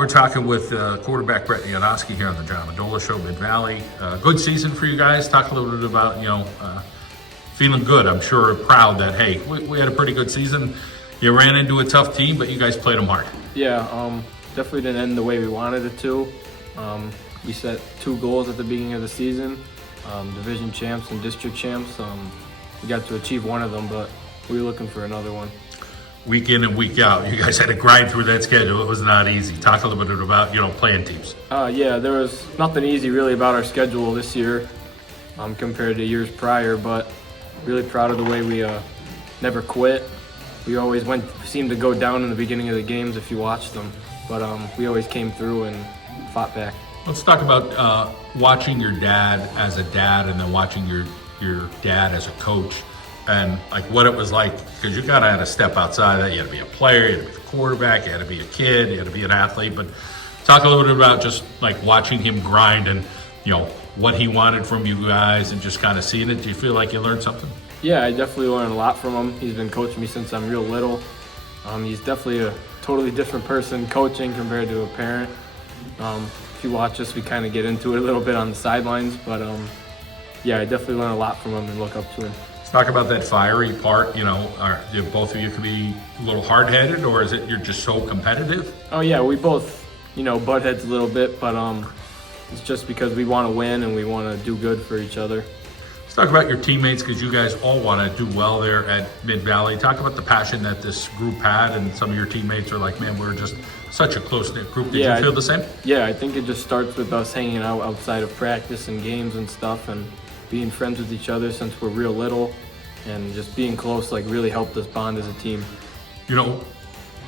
we're talking with quarterback Brett Yanoski here on the John Mendola Show, Mid-Valley. Good season for you guys. Talk a little bit about, feeling good. I'm sure proud that, hey, we had a pretty good season. You ran into a tough team, but you guys played them hard. Yeah, definitely didn't end the way we wanted it to. We set 2 goals at the beginning of the season, division champs and district champs. We got to achieve one of them, but we were looking for another one. Week in and week out, you guys had to grind through that schedule. It was not easy. Talk a little bit about, playing teams. Yeah, there was nothing easy really about our schedule this year compared to years prior, but really proud of the way we never quit. We always seemed to go down in the beginning of the games if you watched them, but we always came through and fought back. Let's talk about watching your dad as a dad and then watching your dad as a coach. And like what it was like, because you kind of had to step outside of that. You had to be a player, you had to be the quarterback, you had to be a kid, you had to be an athlete. But talk a little bit about just like watching him grind and, what he wanted from you guys and just kind of seeing it. Do you feel like you learned something? Yeah, I definitely learned a lot from him. He's been coaching me since I'm real little. He's definitely a totally different person coaching compared to a parent. If you watch us, we kind of get into it a little bit on the sidelines. But yeah, I definitely learned a lot from him and look up to him. Talk about that fiery part, both of you could be a little hard-headed, or is it you're just so competitive? Oh yeah, we both, butt heads a little bit, but it's just because we want to win and we want to do good for each other. Let's talk about your teammates, because you guys all want to do well there at Mid-Valley. Talk about the passion that this group had, and some of your teammates are like, man, we're just such a close-knit group. Did you feel the same? Yeah, I think it just starts with us hanging out outside of practice and games and stuff, and being friends with each other since we're real little, and just being close really helped us bond as a team.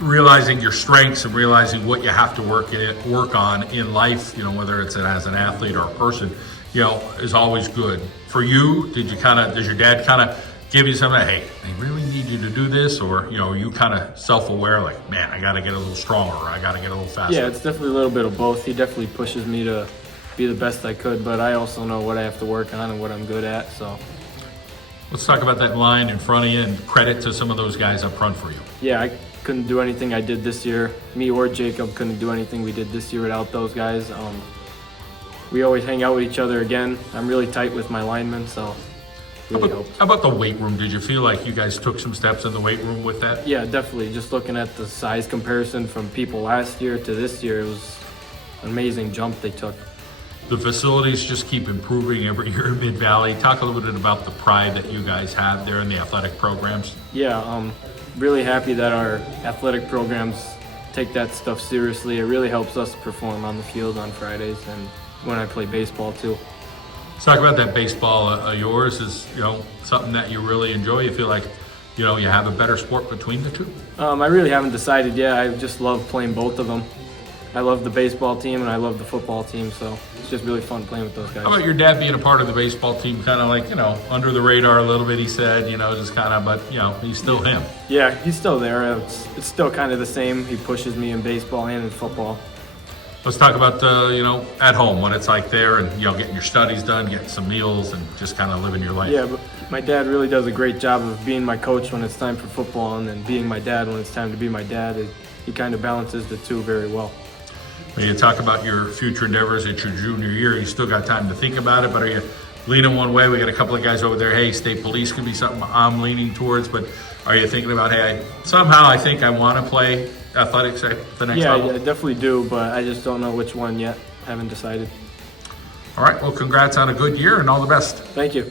Realizing your strengths and realizing what you have to work on in life, whether it's as an athlete or a person, is always good. For you, does your dad kind of give you something, hey, I really need you to do this, or you kind of self-aware, like, man, I got to get a little stronger, or I got to get a little faster? Yeah, it's definitely a little bit of both. He definitely pushes me to be the best I could, but I also know what I have to work on and what I'm good at. So let's talk about that line in front of you, and credit to some of those guys up front for you. Yeah, I couldn't do anything I did this year. Me or Jacob couldn't do anything we did this year without those guys. We always hang out with each other again. I'm really tight with my linemen, so really helped. How about the weight room? Did you feel like you guys took some steps in the weight room with that? Yeah, definitely. Just looking at the size comparison from people last year to this year, it was an amazing jump they took. The facilities just keep improving every year in Mid-Valley. Talk a little bit about the pride that you guys have there in the athletic programs. Yeah, really happy that our athletic programs take that stuff seriously. It really helps us perform on the field on Fridays and when I play baseball too. Let's talk about that baseball. Yours is, something that you really enjoy. You feel like, you have a better sport between the two? I really haven't decided yet. I just love playing both of them. I love the baseball team and I love the football team, so it's just really fun playing with those guys. How about your dad being a part of the baseball team, kind of like, under the radar a little bit, he said, just kind of, but, he's still him. Yeah, he's still there. It's still kind of the same. He pushes me in baseball and in football. Let's talk about, at home, what it's like there and, getting your studies done, getting some meals and just kind of living your life. Yeah, but my dad really does a great job of being my coach when it's time for football and then being my dad when it's time to be my dad. He kind of balances the two very well. When you talk about your future endeavors at your junior year, you still got time to think about it, but are you leaning one way? We got a couple of guys over there, hey, state police could be something I'm leaning towards, but are you thinking about, hey, I think I want to play athletics at the next level? Yeah, I definitely do, but I just don't know which one yet. I haven't decided. All right, well, congrats on a good year and all the best. Thank you.